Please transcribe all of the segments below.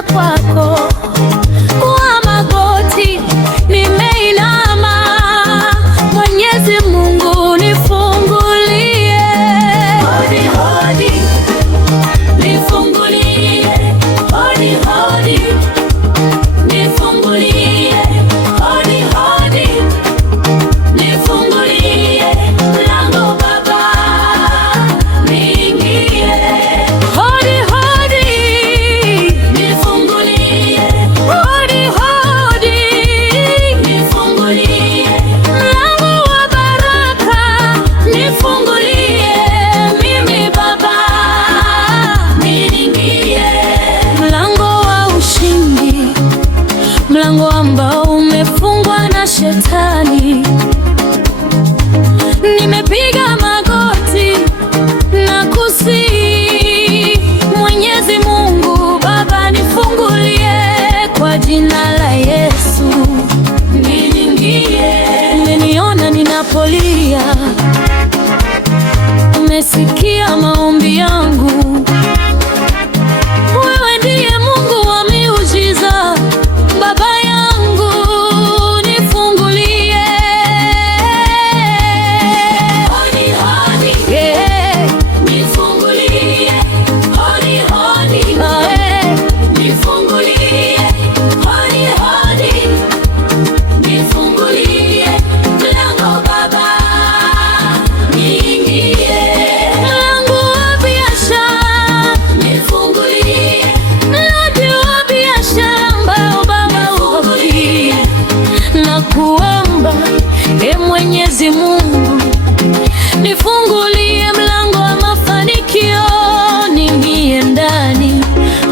nakuja kwako kwa magoti nimeinama, Mwenyezi Mungu nifungulie. Hodi hodi nifungulie, hodi hodi nifungulie, hodi hodi nifungulie mlango Baba niingie. Hodi hodi nifungulie, hodi hodi nifungulie mlango wa baraka nifungulie mimi Baba niingie. Mlango wa ushindi, mlango ambao umefungwa na Shetani. Nimepiga magoti na kusihi Mwenyezi Mungu Baba nifungulie kwa jina la Yesu niingie. Umeniona ninapolia, umesikia maombi yangu. Wewe ndiye Mungu wa miujiza, Baba yangu nifungulie. Hodi hodi nifungulie, hodi hodi nifungulie, hodi hodi nifungulie mlango Baba niingie. Mlango wa biashara nifungulie, mlango wa biashara ambao Baba ufungulie. Na kuomba Mwenyezi Mungu nifungulie mlango wa mafanikio, niingie ndani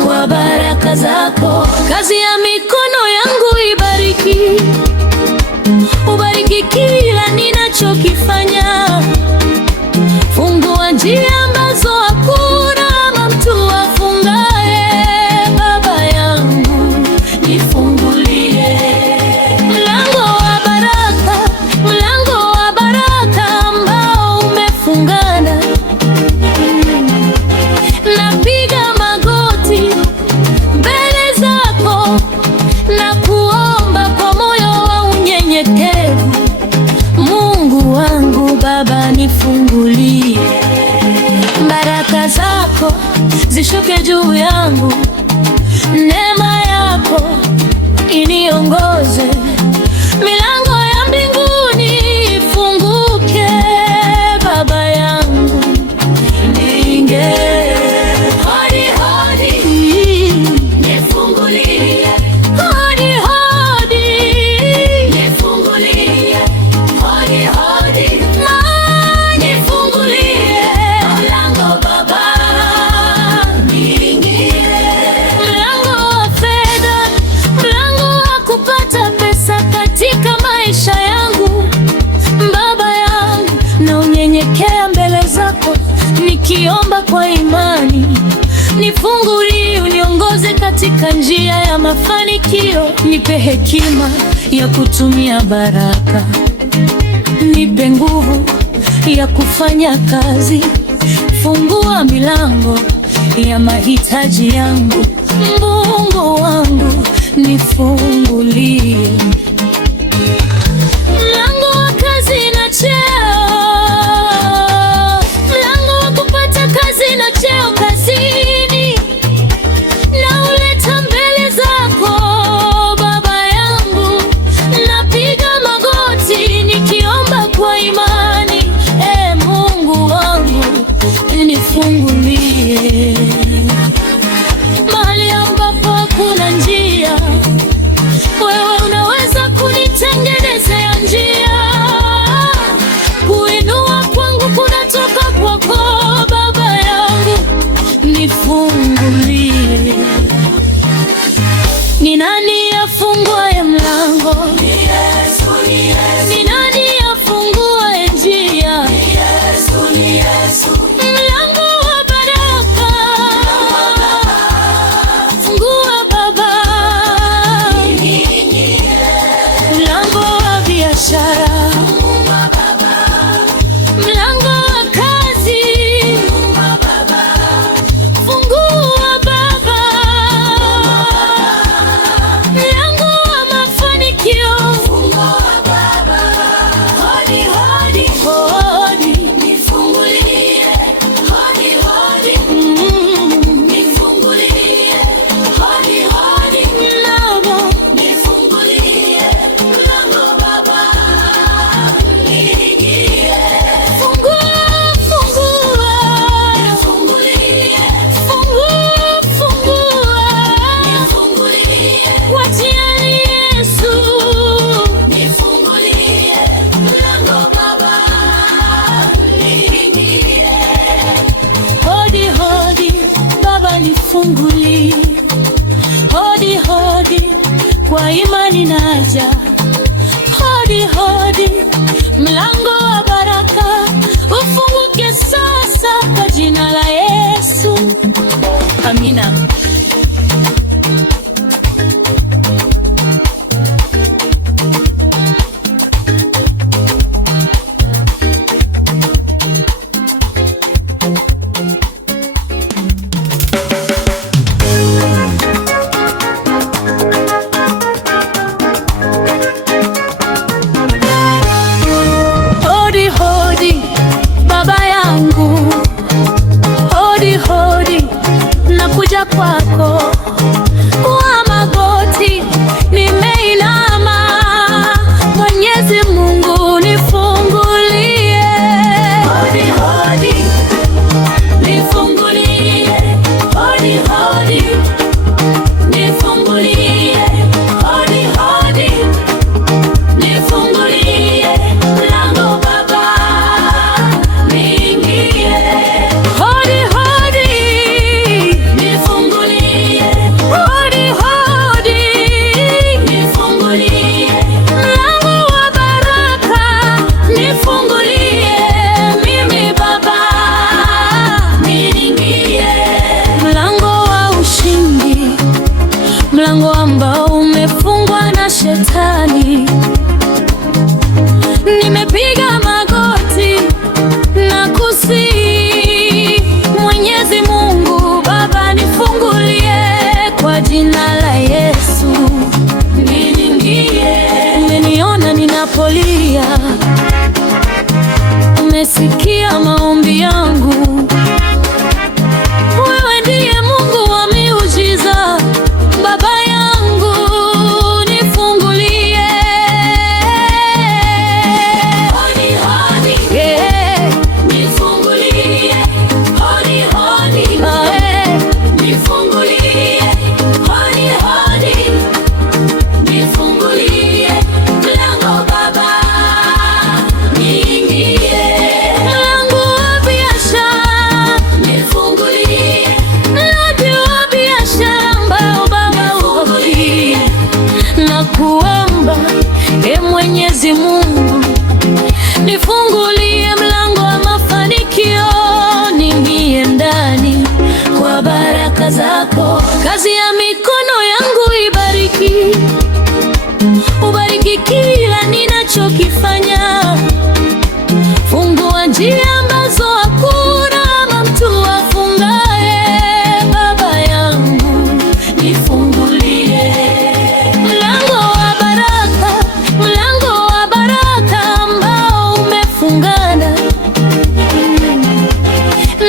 kwa baraka zako. Kazi ya mikono yangu ibariki, ubariki kila ninachokifanya. Fungua njia ambazo hakuna mtu afungaye, Baba yangu nifungulie mlango wa baraka, mlango wa baraka ambao umefungana. Napiga magoti mbele zako na kuomba kwa moyo wa unyenyekevu. Mungu wangu Baba nifungulie, baraka zako zishuke juu yangu, neema yako iniongoze, milango ya mbinguni ifunguke, Baba yangu niingie. Hodi hodi nifungulie, hodi hodi nifungulie, hodi hodi nifungulie mlango Baba niingie. Mlango wa fedha, mlango wa kupata pesa katika maisha yangu, Baba yangu na unyenyekea mbele zako nikiomba kwa imani. Nifungulie, uniongoze katika njia ya mafanikio. Nipe hekima ya kutumia baraka, nipe nguvu ya kufanya kazi. Fungua milango ya mahitaji yangu, Mungu wangu nifungulie. Mlango wa kazi na cheo, mlango wa kupata kazi na cheo kazini, nauleta mbele zako Baba yangu. Napiga magoti nikiomba kwa imani, Mungu wangu nifungulie. Mahali ambapo hakuna njia, wewe unaweza nifungulie. Hodi hodi, kwa imani naja. Hodi hodi, mlango wa baraka ufunguke sasa kwa jina la Yesu. Amina. Kwako kwa magoti nimeinama, Mwenyezi Mungu nifungulie. Hodi hodi, nifungulie. Hodi hodi, nifungulie. Hodi hodi, nifungulie. Mlango Baba, niingie. Hodi hodi, mlango ambao umefungwa na Shetani. Nimepiga magoti na kusihi Mwenyezi Mungu Baba, nifungulie kwa jina la Yesu, niingie. Umeniona ninapolia, umesikia maombi yangu. Wewe ndiye Mungu wa miujiza, Baba yangu nifungulie. Hodi hodi, yeah, nifungulie. Hodi hodi, nifungulie. Hodi hodi, nifungulie. Mlango Baba, niingie. Mlango wa biashara nifungulie. Mlango wa biashara ambao Baba ufungulie. Na kuomba Mwenyezi Mungu nifungulie mlango wa mafanikio, niingie ndani kwa baraka zako. Kazi ya mikono yangu ibariki, ubariki kila ninachokifanya. Fungua njia ambazo hakuna mtu afungaye. Baba yangu nifungulie mlango wa baraka, mlango wa baraka ambao umefungana.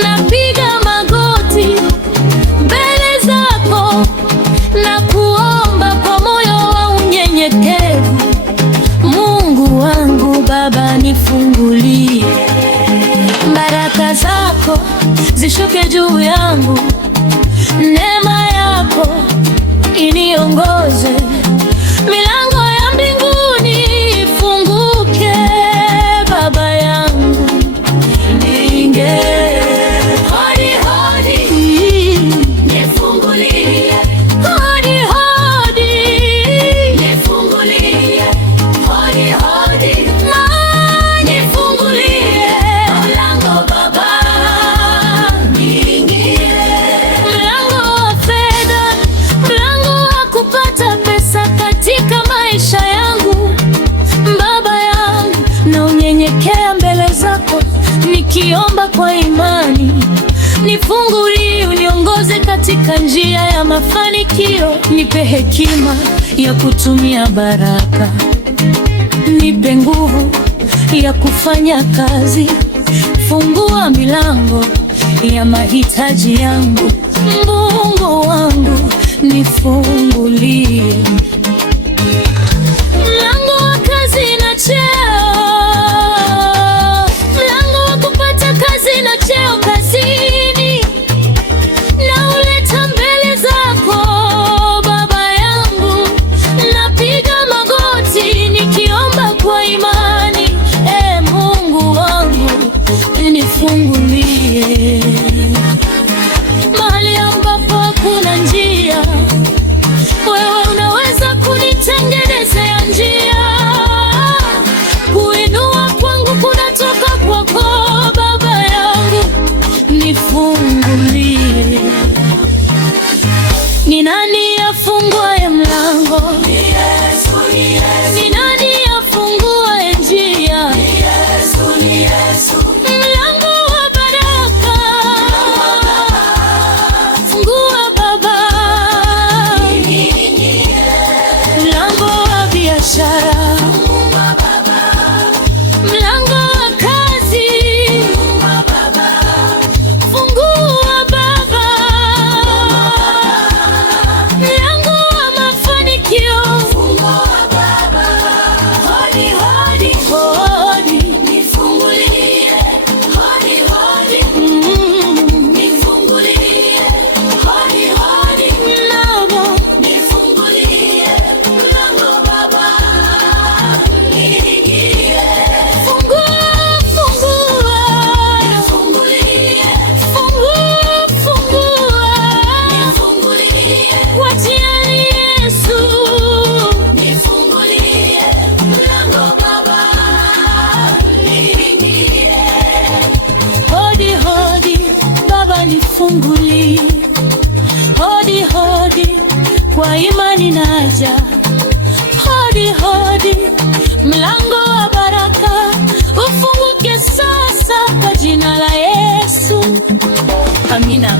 Napiga magoti mbele zako na kuomba kwa moyo wa unyenyekevu. Mungu wangu Baba, nifungulie. Baraka zako zishuke juu yangu, neema yako iniongoze. Milango ya mbinguni ifunguke, Baba yangu niingie. Hodi hodi, nifungulie. Hodi hodi, nifungulie. Hodi hodi, nifungulie. Mlango Baba, niingie. Mlango wa fedha, mlango wa kupata pesa katika maisha yangu. Baba yangu, na unyenyekea mbele zako nikiomba kwa imani. Nifungulie, uniongoze katika njia ya mafanikio. Nipe hekima ya kutumia baraka, nipe nguvu ya kufanya kazi. Fungua milango ya mahitaji yangu. Mungu wangu nifungulie. Mlango wa kazi na cheo, mlango wa kupata kazi na cheo kazini, na uleta mbele zako Baba yangu. Napiga magoti nikiomba kwa imani. Mungu wangu nifungulie. Mahali ambapo hakuna kwa imani naja. Hodi hodi, mlango wa baraka ufunguke sasa kwa jina la Yesu. Amina.